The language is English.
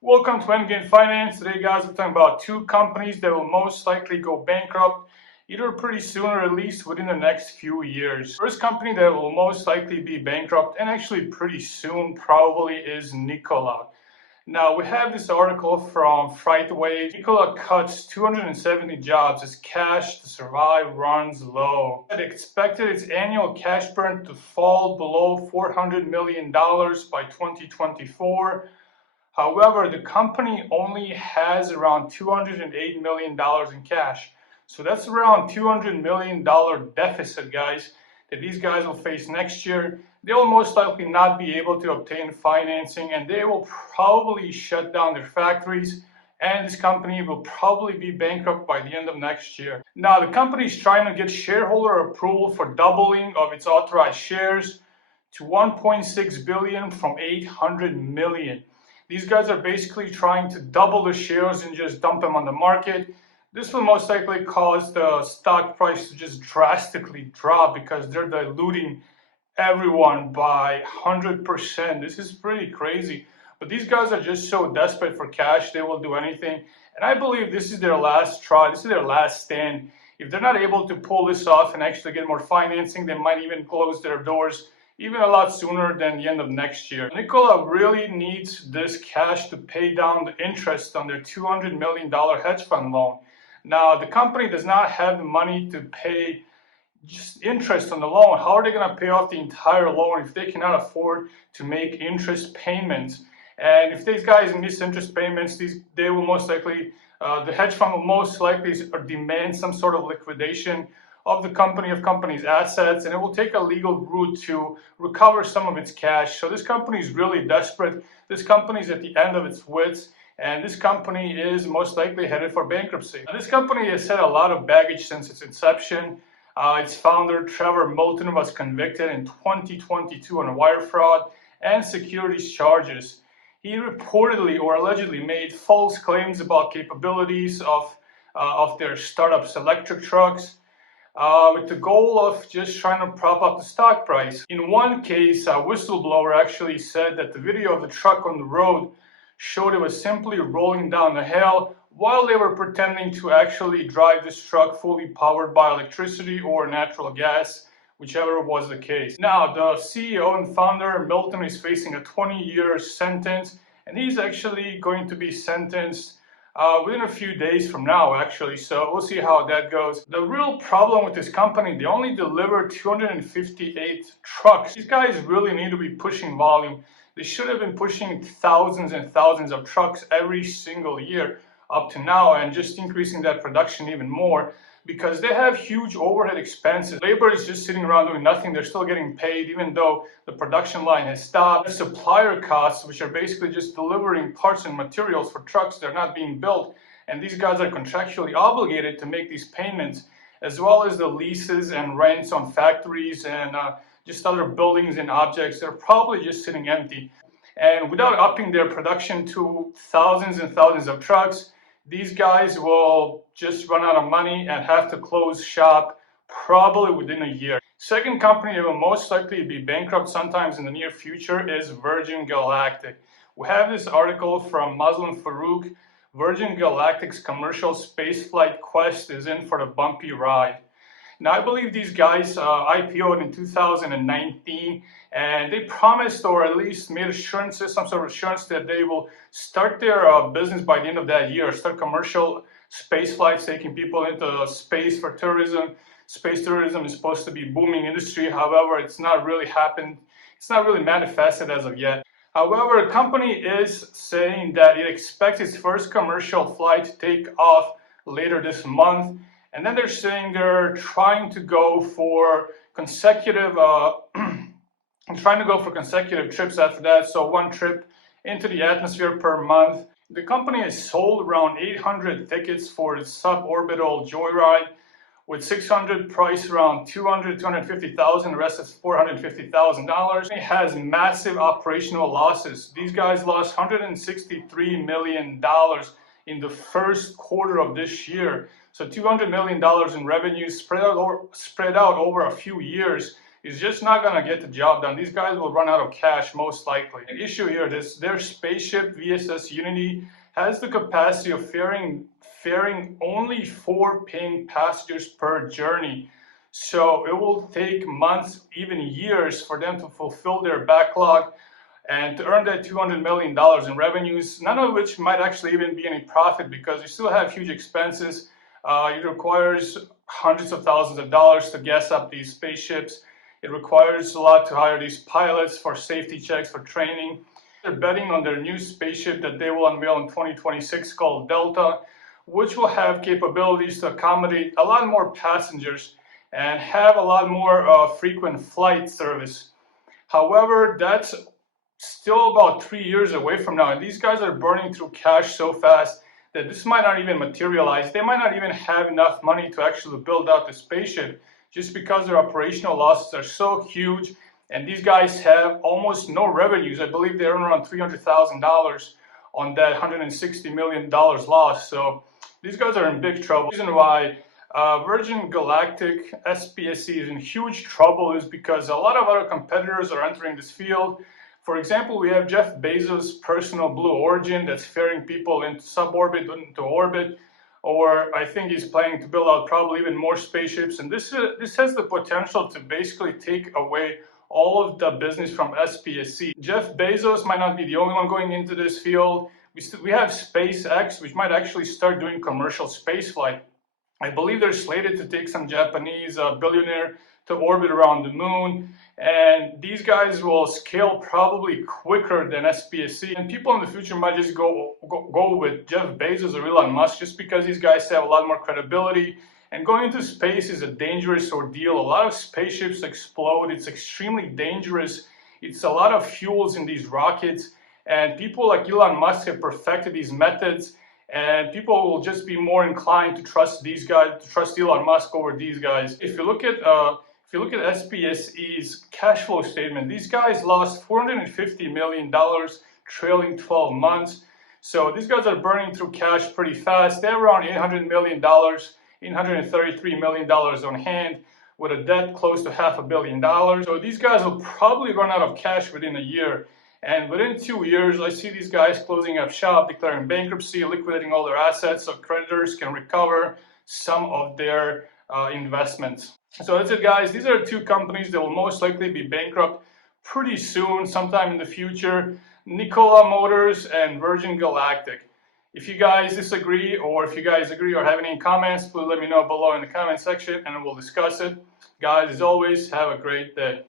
Welcome to Endgame Finance. Today, guys, we're talking about two companies that will most likely go bankrupt either pretty soon or at least within the next few years. First company that will most likely be bankrupt and actually pretty soon probably is Nikola. Now, we have this article from FrightWaves. Nikola cuts 270 jobs as cash to survive runs low. It expected its annual cash burn to fall below $400 million by 2024. However, the company only has around $208 million in cash. So that's around $200 million deficit, guys, that these guys will face next year. They will most likely not be able to obtain financing and they will probably shut down their factories, and this company will probably be bankrupt by the end of next year. Now, the company is trying to get shareholder approval for doubling of its authorized shares to 1.6 billion from 800 million. These guys are basically trying to double the shares and just dump them on the market. This will most likely cause the stock price to just drastically drop because they're diluting everyone by 100%. This is pretty crazy. But these guys are just so desperate for cash, they will do anything. And I believe this is their last try. This is their last stand. If they're not able to pull this off and actually get more financing, they might even close their doors even a lot sooner than the end of next year. Nikola really needs this cash to pay down the interest on their $200 million hedge fund loan. Now, the company does not have the money to pay just interest on the loan. How are they going to pay off the entire loan if they cannot afford to make interest payments? And if these guys miss interest payments, they will most likely, the hedge fund will most likely demand some sort of liquidation of the company's assets, and it will take a legal route to recover some of its cash. So this company is really desperate. This company is at the end of its wits, and this company is most likely headed for bankruptcy. Now, this company has had a lot of baggage since its inception. Its founder, Trevor Moulton, was convicted in 2022 on wire fraud and securities charges. He reportedly or allegedly made false claims about capabilities of their startup's electric trucks, with the goal of just trying to prop up the stock price. In one case, a whistleblower actually said that the video of the truck on the road showed it was simply rolling down the hill while they were pretending to actually drive this truck fully powered by electricity or natural gas, whichever was the case. Now, the CEO and founder, Milton, is facing a 20-year sentence, and he's actually going to be sentenced within a few days from now, actually. So we'll see how that goes. The real problem with this company, they only delivered 258 trucks. These guys really need to be pushing volume. They should have been pushing thousands and thousands of trucks every single year up to now, and just increasing that production even more, because they have huge overhead expenses. Labor is just sitting around doing nothing. They're still getting paid even though the production line has stopped. Supplier costs, which are basically just delivering parts and materials for trucks that are not being built, and these guys are contractually obligated to make these payments, as well as the leases and rents on factories and just other buildings and objects. They're probably just sitting empty. And without upping their production to thousands and thousands of trucks, these guys will just run out of money and have to close shop probably within a year. Second company that will most likely be bankrupt sometimes in the near future is Virgin Galactic. We have this article from Muslim Farouk. Virgin Galactic's commercial spaceflight quest is in for the bumpy ride. Now, I believe these guys IPO'd in 2019, and they promised, or at least made assurances, some sort of assurance, that they will start their business by the end of that year, start commercial space flights, taking people into space for tourism. Space tourism is supposed to be a booming industry. However, it's not really happened. It's not really manifested as of yet. However, the company is saying that it expects its first commercial flight to take off later this month. And then they're saying they're trying to go for consecutive trips after that. So one trip into the atmosphere per month. The company has sold around 800 tickets for its suborbital joyride, with 600 priced around 250,000. The rest is $450,000. It has massive operational losses. These guys lost $163 million in the first quarter of this year. So $200 million in revenue spread out over a few years. is just not going to get the job done. These guys will run out of cash most likely. The issue here is their spaceship VSS Unity has the capacity of ferrying only 4 paying passengers per journey. So it will take months, even years, for them to fulfill their backlog and to earn that $200 million in revenues, none of which might actually even be any profit because you still have huge expenses. It requires hundreds of thousands of dollars to gas up these spaceships. It requires a lot to hire these pilots for safety checks, for training. They're betting on their new spaceship that they will unveil in 2026 called Delta, which will have capabilities to accommodate a lot more passengers and have a lot more frequent flight service. However, that's still about 3 years away from now, and these guys are burning through cash so fast that this might not even materialize. They might not even have enough money to actually build out the spaceship just because their operational losses are so huge, and these guys have almost no revenues. I believe they earn around $300,000 on that $160 million loss. So these guys are in big trouble. The reason why Virgin Galactic SPSC is in huge trouble is because a lot of other competitors are entering this field. For example, we have Jeff Bezos' personal Blue Origin that's ferrying people into suborbit, into orbit, or I think he's planning to build out probably even more spaceships. And this has the potential to basically take away all of the business from SPSC. Jeff Bezos might not be the only one going into this field. We have SpaceX, which might actually start doing commercial spaceflight. I believe they're slated to take some Japanese billionaire to orbit around the moon, and these guys will scale probably quicker than SPSC. And people in the future might just go with Jeff Bezos or Elon Musk just because these guys have a lot more credibility. And going into space is a dangerous ordeal. A lot of spaceships explode. It's extremely dangerous. It's a lot of fuels in these rockets, and people like Elon Musk have perfected these methods. And people will just be more inclined to trust these guys, to trust Elon Musk over these guys. If you look at SPSE's cash flow statement, these guys lost $450 million trailing 12 months. So these guys are burning through cash pretty fast. They're around $800 million, $833 million on hand, with a debt close to $500 million. So these guys will probably run out of cash within a year. And within 2 years, I see these guys closing up shop, declaring bankruptcy, liquidating all their assets so creditors can recover some of their investments. So that's it, guys. These are 2 companies that will most likely be bankrupt pretty soon, sometime in the future. Nikola Motors and Virgin Galactic. If you guys disagree, or if you guys agree or have any comments, please let me know below in the comment section and we'll discuss it. Guys, as always, have a great day.